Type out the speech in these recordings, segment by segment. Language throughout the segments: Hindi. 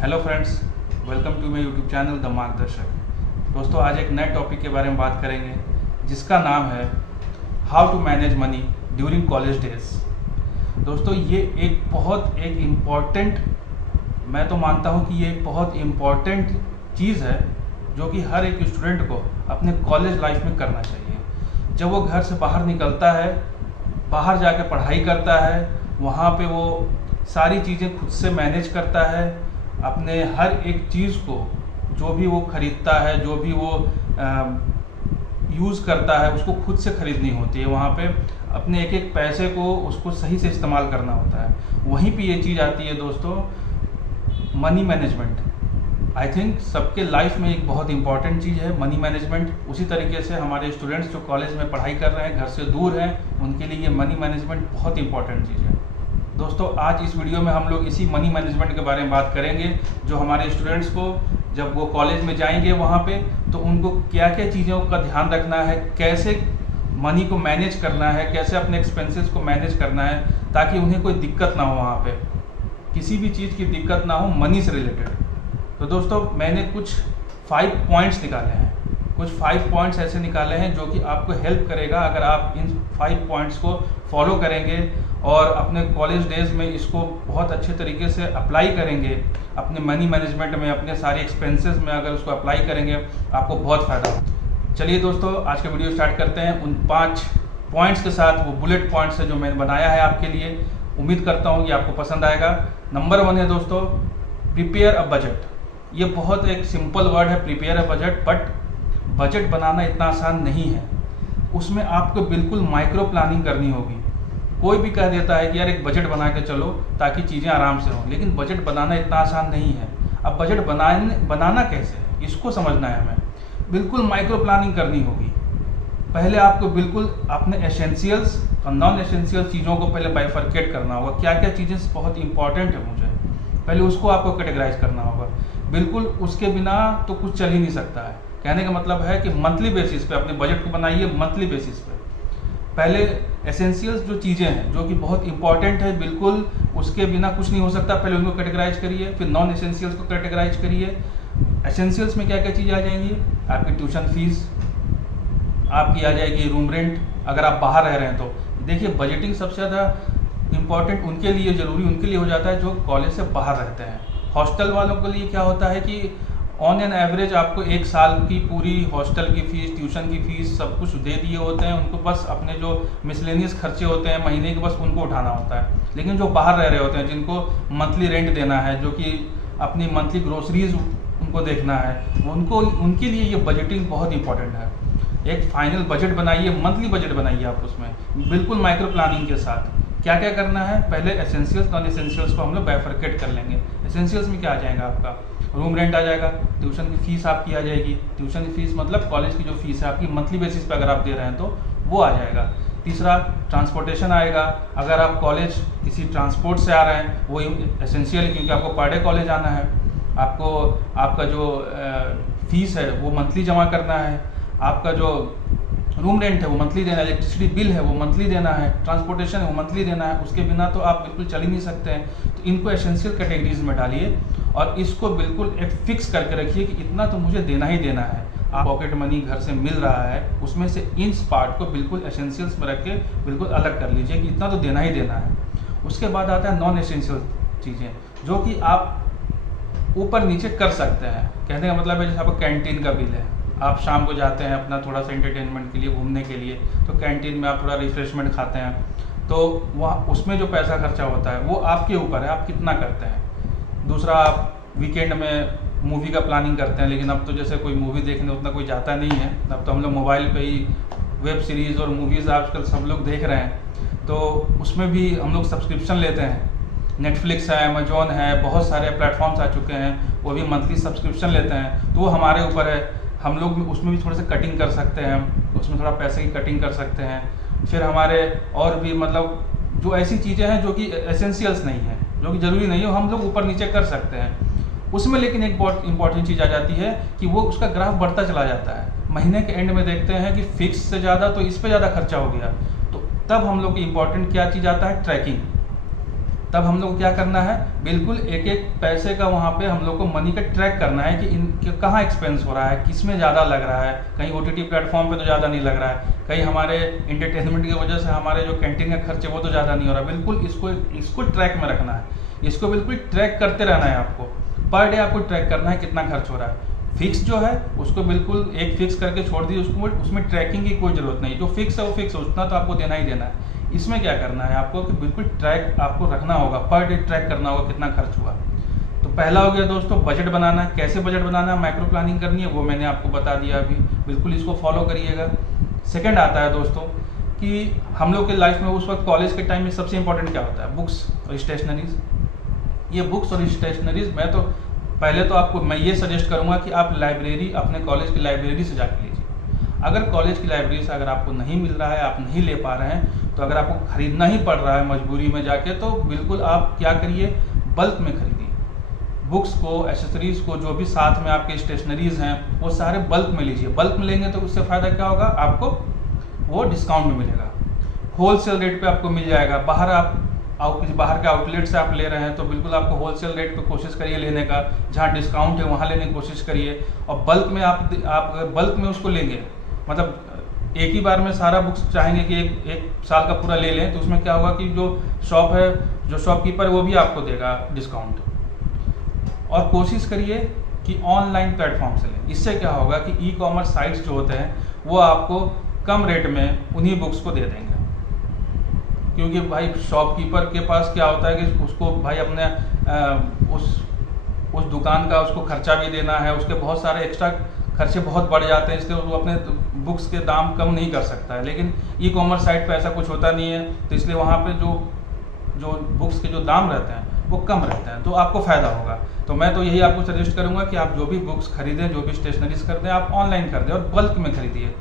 Hello friends, welcome to my YouTube channel the Margdarshak. दोस्तों, आज एक नए टॉपिक के बारे में बात करेंगे जिसका नाम है how to manage money during college days. दोस्तों, ये एक इम्पॉर्टेंट, मैं तो मानता हूँ कि ये एक बहुत इम्पॉर्टेंट चीज़ है जो कि हर एक स्टूडेंट को अपने कॉलेज लाइफ में करना चाहिए। जब वो घर से बाहर निकलता है, बाहर जाकर पढ़ाई करता है, वहाँ पे वो सारी चीज़ें खुद से मैनेज करता है। अपने हर एक चीज़ को, जो भी वो खरीदता है, जो भी वो यूज़ करता है, उसको खुद से खरीदनी होती है। वहाँ पे अपने एक एक पैसे को उसको सही से इस्तेमाल करना होता है। वहीं पे ये चीज़ आती है दोस्तों, मनी मैनेजमेंट। आई थिंक सबके लाइफ में एक बहुत इंपॉर्टेंट चीज़ है मनी मैनेजमेंट। उसी तरीके से हमारे स्टूडेंट्स जो कॉलेज में पढ़ाई कर रहे हैं, घर से दूर हैं, उनके लिए ये मनी मैनेजमेंट बहुत इंपॉर्टेंट चीज़ है। दोस्तों, आज इस वीडियो में हम लोग इसी मनी मैनेजमेंट के बारे में बात करेंगे, जो हमारे स्टूडेंट्स को जब वो कॉलेज में जाएंगे वहाँ पे, तो उनको क्या क्या चीज़ों का ध्यान रखना है, कैसे मनी को मैनेज करना है, कैसे अपने एक्सपेंसेस को मैनेज करना है, ताकि उन्हें कोई दिक्कत ना हो, वहाँ पे किसी भी चीज़ की दिक्कत ना हो मनी से रिलेटेड। तो दोस्तों, मैंने कुछ 5 पॉइंट्स निकाले हैं, कुछ 5 पॉइंट्स ऐसे निकाले हैं जो कि आपको हेल्प करेगा अगर आप इन 5 पॉइंट्स को फॉलो करेंगे और अपने कॉलेज डेज में इसको बहुत अच्छे तरीके से अप्लाई करेंगे। अपने मनी मैनेजमेंट में, अपने सारे एक्सपेंसेस में अगर उसको अप्लाई करेंगे, आपको बहुत फ़ायदा होगा। चलिए दोस्तों, आज का वीडियो स्टार्ट करते हैं उन 5 पॉइंट्स के साथ। वो बुलेट पॉइंट्स है जो मैंने बनाया है आपके लिए। उम्मीद करता हूँ कि आपको पसंद आएगा। नंबर 1 है दोस्तों, प्रिपेयर अ बजट। ये बहुत एक सिंपल वर्ड है, prepare a budget, but budget बनाना इतना आसान नहीं है। उसमें आपको बिल्कुल माइक्रो प्लानिंग करनी होगी। कोई भी कह देता है कि यार एक बजट बना के चलो ताकि चीज़ें आराम से हों, लेकिन बजट बनाना इतना आसान नहीं है। अब बजट बनाना कैसे है, इसको समझना है हमें। बिल्कुल माइक्रो प्लानिंग करनी होगी। पहले आपको बिल्कुल अपने एसेंशियल्स और नॉन एसेंशियल चीज़ों को पहले बाइफरकेट करना होगा। क्या क्या चीज़ें बहुत इंपॉर्टेंट है मुझे, पहले उसको आपको कैटेगराइज करना होगा। बिल्कुल उसके बिना तो कुछ चल ही नहीं सकता है। कहने का मतलब है कि मंथली बेसिस पे अपने बजट को बनाइए। मंथली बेसिस पे पहले एसेंशियल्स जो चीज़ें हैं, जो कि बहुत इंपॉर्टेंट है, बिल्कुल उसके बिना कुछ नहीं हो सकता, पहले उनको कैटेगराइज करिए। फिर नॉन एसेंशियल्स को कैटेगराइज करिए। एसेंशियल्स में क्या क्या चीज़ें आ जाएंगी? आपकी ट्यूशन फीस आपकी आ जाएगी, रूम रेंट अगर आप बाहर रह रहे हैं तो। देखिए, बजटिंग सबसे ज़्यादा इंपॉर्टेंट उनके लिए, ज़रूरी उनके लिए हो जाता है जो कॉलेज से बाहर रहते हैं। हॉस्टल वालों के लिए क्या होता है कि ऑन एन एवरेज आपको 1 साल की पूरी हॉस्टल की फ़ीस, ट्यूशन की फ़ीस सब कुछ दे दिए होते हैं। उनको बस अपने जो मिसलेनियस खर्चे होते हैं महीने के, बस उनको उठाना होता है। लेकिन जो बाहर रह रहे होते हैं, जिनको मंथली रेंट देना है, जो कि अपनी मंथली ग्रोसरीज उनको देखना है, उनके लिए ये बजटिंग बहुत इंपॉर्टेंट है। एक फाइनल बजट बनाइए, मंथली बजट बनाइए आप उसमें बिल्कुल माइक्रो प्लानिंग के साथ। क्या क्या करना है? पहले एसेंशियल्स नॉन एसेंशियल्स को हम लोग बाइफरकेट कर लेंगे। एसेंशियल्स में क्या आ जाएगा? आपका रूम रेंट आ जाएगा, ट्यूशन की फ़ीस आपकी आ जाएगी। ट्यूशन की फ़ीस मतलब कॉलेज की जो फीस है आपकी मंथली बेसिस पे अगर आप दे रहे हैं तो वो आ जाएगा। तीसरा, ट्रांसपोर्टेशन आएगा। अगर आप कॉलेज किसी ट्रांसपोर्ट से आ रहे हैं, वो एसेंशियल है क्योंकि आपको पर डे कॉलेज आना है। आपको आपका जो फीस है वो मंथली जमा करना है। आपका जो रूम रेंट है वो मंथली देना है, इलेक्ट्रिसिटी बिल है वो मंथली देना है, ट्रांसपोर्टेशन है वो मंथली देना है। उसके बिना तो आप बिल्कुल चल ही नहीं सकते हैं। तो इनको एसेंशियल कैटेगरीज में डालिए और इसको बिल्कुल एक फिक्स करके रखिए कि इतना तो मुझे देना ही देना है। आप पॉकेट मनी घर से मिल रहा है, उसमें से इन पार्ट को बिल्कुल एसेंशियल्स में रख के बिल्कुल अलग कर लीजिए कि इतना तो देना ही देना है। उसके बाद आता है नॉन एसेंशियल चीज़ें, जो कि आप ऊपर नीचे कर सकते हैं। कहने का मतलब है जैसे आपका कैंटीन का बिल है, आप शाम को जाते हैं अपना थोड़ा सा एंटरटेनमेंट के लिए, घूमने के लिए, तो कैंटीन में आप थोड़ा रिफ्रेशमेंट खाते हैं, तो वहाँ उसमें जो पैसा खर्चा होता है वो आपके ऊपर है, आप कितना करते हैं। दूसरा, आप वीकेंड में मूवी का प्लानिंग करते हैं, लेकिन अब तो जैसे कोई मूवी देखने उतना कोई जाता नहीं है। अब तो हम लोग मोबाइल पे ही वेब सीरीज़ और मूवीज़ आजकल सब लोग देख रहे हैं, तो उसमें भी हम लोग सब्सक्रिप्शन लेते हैं। नेटफ्लिक्स है, अमेजोन है, बहुत सारे प्लेटफॉर्म्स आ चुके हैं, वो भी मंथली सब्सक्रिप्शन लेते हैं। तो वो हमारे ऊपर है, हम लोग उसमें भी थोड़ा सा कटिंग कर सकते हैं, उसमें थोड़ा पैसे की कटिंग कर सकते हैं। फिर हमारे और भी मतलब जो ऐसी चीज़ें हैं जो कि एसेंशियल्स नहीं हैं, जो कि ज़रूरी नहीं हो, हम लोग ऊपर नीचे कर सकते हैं उसमें। लेकिन एक बहुत इंपॉर्टेंट चीज़ आ जाती है कि वो उसका ग्राफ बढ़ता चला जाता है। महीने के एंड में देखते हैं कि फिक्स से ज़्यादा तो इस पे ज़्यादा खर्चा हो गया, तो तब हम लोग की इंपॉर्टेंट क्या चीज़ आता है? ट्रैकिंग। तब हम लोग को क्या करना है, बिल्कुल एक एक पैसे का वहाँ पे हम लोग को मनी का ट्रैक करना है कि कहाँ एक्सपेंस हो रहा है, किस में ज़्यादा लग रहा है। कहीं OTT प्लेटफॉर्म पे तो ज़्यादा नहीं लग रहा है, कहीं हमारे इंटरटेनमेंट की वजह से हमारे जो कैंटीन का खर्च है वो तो ज़्यादा नहीं हो रहा है। बिल्कुल इसको ट्रैक में रखना है, इसको बिल्कुल ट्रैक करते रहना है। आपको पर डे आपको ट्रैक करना है कितना खर्च हो रहा है। फिक्स जो है उसको बिल्कुल एक फिक्स करके छोड़ दीजिए, उसको उसमें ट्रैकिंग की कोई ज़रूरत नहीं। जो फिक्स है वो फिक्स है, उतना तो आपको देना ही देना है। इसमें क्या करना है आपको कि बिल्कुल ट्रैक आपको रखना होगा, पर डे ट्रैक करना होगा कितना खर्च हुआ। तो पहला हो गया दोस्तों बजट बनाना है। कैसे बजट बनाना है, माइक्रो प्लानिंग करनी है, वो मैंने आपको बता दिया अभी, बिल्कुल इसको फॉलो करिएगा। सेकंड आता है दोस्तों कि हम लोग के लाइफ में उस वक्त कॉलेज के टाइम में सबसे इंपॉर्टेंट क्या होता है, बुक्स और स्टेशनरीज। ये बुक्स और स्टेशनरीज मैं ये सजेस्ट करूँगा कि आप लाइब्रेरी, अपने कॉलेज की लाइब्रेरी से जाकर लीजिए। अगर कॉलेज की लाइब्रेरी से अगर आपको नहीं मिल रहा है, आप नहीं ले पा रहे हैं, तो अगर आपको खरीदना ही पड़ रहा है मजबूरी में जाके, तो बिल्कुल आप क्या करिए, बल्क में खरीदिए। बुक्स को, एसेसरीज को, जो भी साथ में आपके स्टेशनरीज हैं वो सारे बल्क में लीजिए। बल्क में लेंगे तो उससे फ़ायदा क्या होगा, आपको वो डिस्काउंट में मिलेगा, होलसेल रेट पे आपको मिल जाएगा। किसी बाहर के आउटलेट से आप ले रहे हैं तो बिल्कुल आपको होलसेल रेट पे कोशिश करिए लेने का, जहाँ डिस्काउंट है वहाँ लेने की कोशिश करिए। और बल्क में आप बल्क में उसको लेंगे, मतलब एक ही बार में सारा बुक्स चाहेंगे कि एक साल का पूरा ले लें, तो उसमें क्या होगा कि जो शॉपकीपर है वो भी आपको देगा डिस्काउंट। और कोशिश करिए कि ऑनलाइन प्लेटफॉर्म से लें। इससे क्या होगा कि ई-कॉमर्स साइट्स जो होते हैं वो आपको कम रेट में उन्हीं बुक्स को दे देंगे। क्योंकि भाई शॉपकीपर के पास क्या होता है कि उसको भाई अपने उस दुकान का उसको खर्चा भी देना है, उसके बहुत सारे एक्स्ट्रा खर्चे बहुत बढ़ जाते हैं, इसलिए वो अपने बुक्स के दाम कम नहीं कर सकता है। लेकिन ई-कॉमर्स साइट पे ऐसा कुछ होता नहीं है, तो इसलिए वहाँ पे जो बुक्स के जो दाम रहते हैं वो कम रहते हैं, तो आपको फ़ायदा होगा। तो मैं तो यही आपको सजेस्ट करूँगा कि आप जो भी बुक्स खरीदें, जो भी स्टेशनरीज खरीदें, आप ऑनलाइन खरीदें और बल्क में खरीदिए।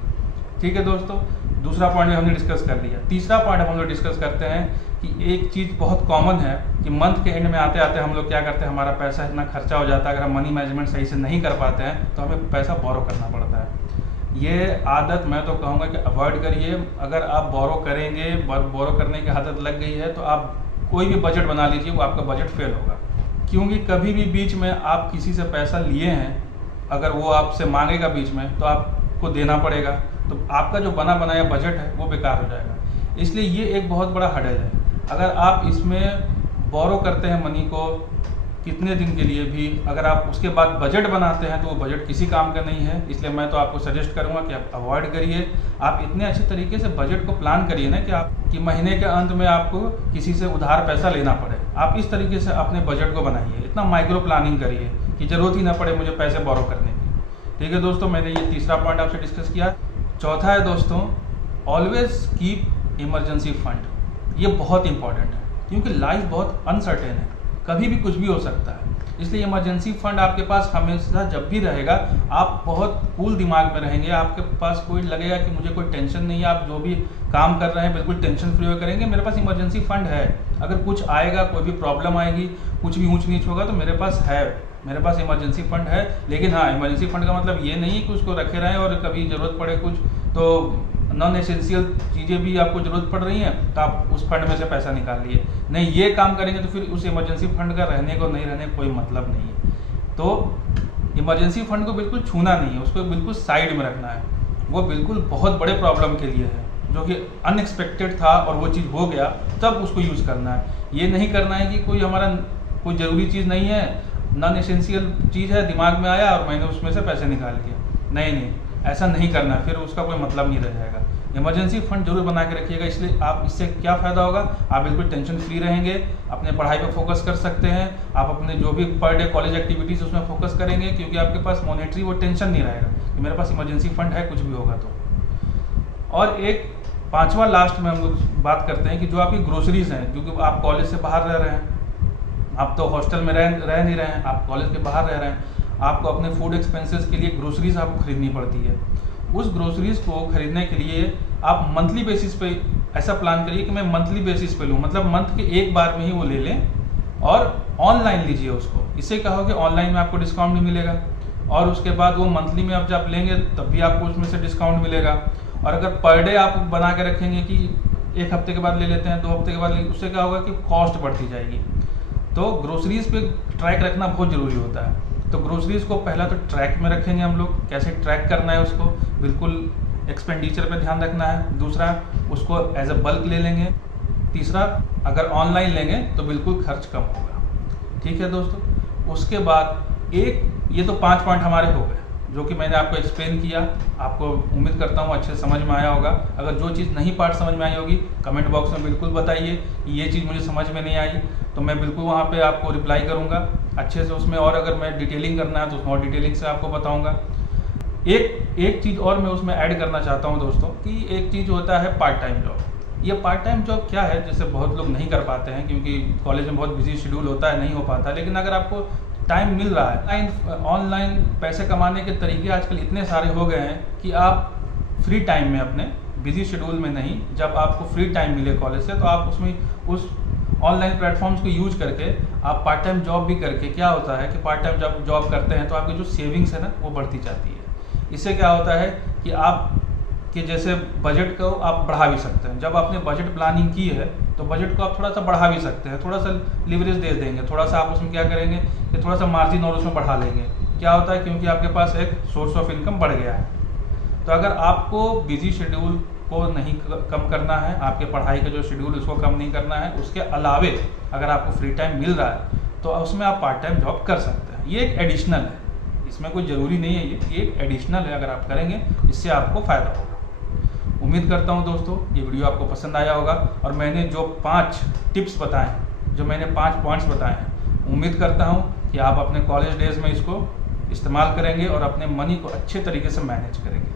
ठीक है दोस्तों, दूसरा पॉइंट हमने डिस्कस कर लिया। तीसरा पॉइंट हम लोग डिस्कस करते हैं कि एक चीज़ बहुत कॉमन है कि मंथ के एंड में आते आते हम लोग क्या करते हैं, हमारा पैसा इतना खर्चा हो जाता है, अगर हम मनी मैनेजमेंट सही से नहीं कर पाते हैं तो हमें पैसा बोरो करना पड़ता है। ये आदत मैं तो कहूँगा कि अवॉइड करिए। अगर आप बोरो करेंगे, बोरो करने की आदत लग गई है, तो आप कोई भी बजट बना लीजिए, वो आपका बजट फेल होगा। क्योंकि कभी भी बीच में आप किसी से पैसा लिए हैं, अगर वो आपसे मांगेगा बीच में, तो आपको देना पड़ेगा, तो आपका जो बना बनाया बजट है वो बेकार हो जाएगा। इसलिए ये एक बहुत बड़ा हर्डल है। अगर आप इसमें बोरो करते हैं मनी को कितने दिन के लिए भी, अगर आप उसके बाद बजट बनाते हैं तो वो बजट किसी काम का नहीं है। इसलिए मैं तो आपको सजेस्ट करूंगा कि आप अवॉइड करिए। आप इतने अच्छे तरीके से बजट को प्लान करिए ना कि महीने के अंत में आपको किसी से उधार पैसा लेना पड़े। आप इस तरीके से अपने बजट को बनाइए, इतना माइक्रो प्लानिंग करिए कि ज़रूरत ही ना पड़े मुझे पैसे बोरो करने की। ठीक है दोस्तों, मैंने ये तीसरा पॉइंट आपसे डिस्कस किया। चौथा है दोस्तों, ऑलवेज कीप इमरजेंसी फंड। ये बहुत इंपॉर्टेंट है क्योंकि लाइफ बहुत अनसर्टेन है, कभी भी कुछ भी हो सकता है। इसलिए इमरजेंसी फंड आपके पास हमेशा जब भी रहेगा, आप बहुत कूल दिमाग में रहेंगे। आपके पास कोई लगेगा कि मुझे कोई टेंशन नहीं है, आप जो भी काम कर रहे हैं बिल्कुल टेंशन फ्री होकर करेंगे। मेरे पास इमरजेंसी फंड है, अगर कुछ आएगा, कोई भी प्रॉब्लम आएगी, कुछ भी ऊंच नीच होगा, तो मेरे पास इमरजेंसी फंड है। लेकिन हाँ, इमरजेंसी फंड का मतलब ये नहीं कि उसको रखे रहें और कभी ज़रूरत पड़े कुछ तो नॉन एसेंशियल चीज़ें भी आपको ज़रूरत पड़ रही हैं तो आप उस फंड में से पैसा निकाल लिए। नहीं, ये काम करेंगे तो फिर उस इमरजेंसी फंड का रहने को नहीं रहने कोई मतलब नहीं है। तो इमरजेंसी फंड को बिल्कुल छूना नहीं है, उसको बिल्कुल साइड में रखना है। वो बिल्कुल बहुत बड़े प्रॉब्लम के लिए है, जो कि अनएक्सपेक्टेड था और वो चीज़ हो गया, तब उसको यूज़ करना है। ये नहीं करना है कि कोई हमारा कोई ज़रूरी चीज़ नहीं है, नॉन एसेंशियल चीज़ है, दिमाग में आया और मैंने उसमें से पैसे निकाल लिए। नहीं, ऐसा नहीं करना, फिर उसका कोई मतलब नहीं रह जाएगा। इमरजेंसी फंड जरूर बना के रखिएगा। इसलिए आप इससे क्या फ़ायदा होगा, आप बिल्कुल टेंशन फ्री रहेंगे, अपने पढ़ाई पे फोकस कर सकते हैं, आप अपने जो भी पर डे कॉलेज एक्टिविटीज़ उसमें फोकस करेंगे, क्योंकि आपके पास मॉनेटरी वो टेंशन नहीं रहेगा कि मेरे पास इमरजेंसी फंड है, कुछ भी होगा तो। और एक पांचवा लास्ट में हम लोग बात करते हैं कि जो आपकी ग्रोसरीज हैं, क्योंकि आप कॉलेज से बाहर रह रहे हैं, आप तो हॉस्टल में रह नहीं रहे हैं, आप कॉलेज के बाहर रह रहे हैं, आपको अपने फूड एक्सपेंसेस के लिए ग्रोसरीज आपको खरीदनी पड़ती है। उस ग्रोसरीज को खरीदने के लिए आप मंथली बेसिस पे ऐसा प्लान करिए कि मैं मंथली बेसिस पे लूँ, मतलब मंथ के एक बार में ही वो ले लें और ऑनलाइन लीजिए उसको। इससे क्या होगा कि ऑनलाइन में आपको डिस्काउंट भी मिलेगा और उसके बाद वो मंथली में जब लेंगे तब भी आपको उसमें से डिस्काउंट मिलेगा। और अगर पर डे आप बना के रखेंगे कि एक हफ्ते के बाद ले लेते हैं, 2 हफ्ते के बाद ले, उससे क्या होगा कि कॉस्ट बढ़ती जाएगी। तो ग्रोसरीज पे ट्रैक रखना बहुत ज़रूरी होता है। तो ग्रोसरीज को पहला तो ट्रैक में रखेंगे हम लोग, कैसे ट्रैक करना है उसको, बिल्कुल एक्सपेंडिचर पे ध्यान रखना है। दूसरा, उसको एज अ बल्क ले लेंगे। तीसरा, अगर ऑनलाइन लेंगे तो बिल्कुल खर्च कम होगा। ठीक है दोस्तों। उसके बाद ये तो 5 पॉइंट हमारे हो गए जो कि मैंने आपको एक्सप्लेन किया। आपको उम्मीद करता हूँ अच्छे से समझ में आया होगा। अगर जो चीज़ नहीं पार्ट समझ में आई होगी कमेंट बॉक्स में बिल्कुल बताइए कि ये चीज़ मुझे समझ में नहीं आई, तो मैं बिल्कुल वहाँ पे आपको रिप्लाई करूँगा अच्छे से उसमें। और अगर मैं डिटेलिंग करना है तो उसमें और डिटेलिंग से आपको बताऊँगा। एक चीज़ और मैं उसमें ऐड करना चाहता हूँ दोस्तों, कि एक चीज़ होता है पार्ट टाइम जॉब। ये पार्ट टाइम जॉब क्या है, जैसे बहुत लोग नहीं कर पाते हैं क्योंकि कॉलेज में बहुत बिजी शेड्यूल होता है, नहीं हो पाता। लेकिन अगर आपको टाइम मिल रहा है, ऑनलाइन पैसे कमाने के तरीके आजकल इतने सारे हो गए हैं कि आप फ्री टाइम में, अपने बिजी शेड्यूल में नहीं, जब आपको फ्री टाइम मिले कॉलेज से, तो आप उसमें उस ऑनलाइन प्लेटफॉर्म्स को यूज करके आप पार्ट टाइम जॉब भी करके, क्या होता है कि पार्ट टाइम जब जॉब करते हैं तो आपकी जो सेविंग्स है ना वो बढ़ती जाती है। इससे क्या होता है कि आप कि जैसे बजट को आप बढ़ा भी सकते हैं। जब आपने बजट प्लानिंग की है तो बजट को आप थोड़ा सा बढ़ा भी सकते हैं, थोड़ा सा लिवरेज दे देंगे, थोड़ा सा आप उसमें क्या करेंगे कि थोड़ा सा मार्जिन और उसमें बढ़ा लेंगे। क्या होता है, क्योंकि आपके पास एक सोर्स ऑफ इनकम बढ़ गया है। तो अगर आपको बिजी शेड्यूल को नहीं कम करना है, आपके पढ़ाई का जो शेड्यूल उसको कम नहीं करना है, उसके अलावे अगर आपको फ्री टाइम मिल रहा है तो उसमें आप पार्ट टाइम जॉब कर सकते हैं। ये एक एडिशनल है, इसमें कोई ज़रूरी नहीं है, ये एक एडिशनल है। अगर आप करेंगे इससे आपको फ़ायदा होगा। उम्मीद करता हूं दोस्तों ये वीडियो आपको पसंद आया होगा। और मैंने जो 5 टिप्स बताए, जो मैंने 5 पॉइंट्स बताए हैं, उम्मीद करता हूं कि आप अपने कॉलेज डेज में इसको इस्तेमाल करेंगे और अपने मनी को अच्छे तरीके से मैनेज करेंगे।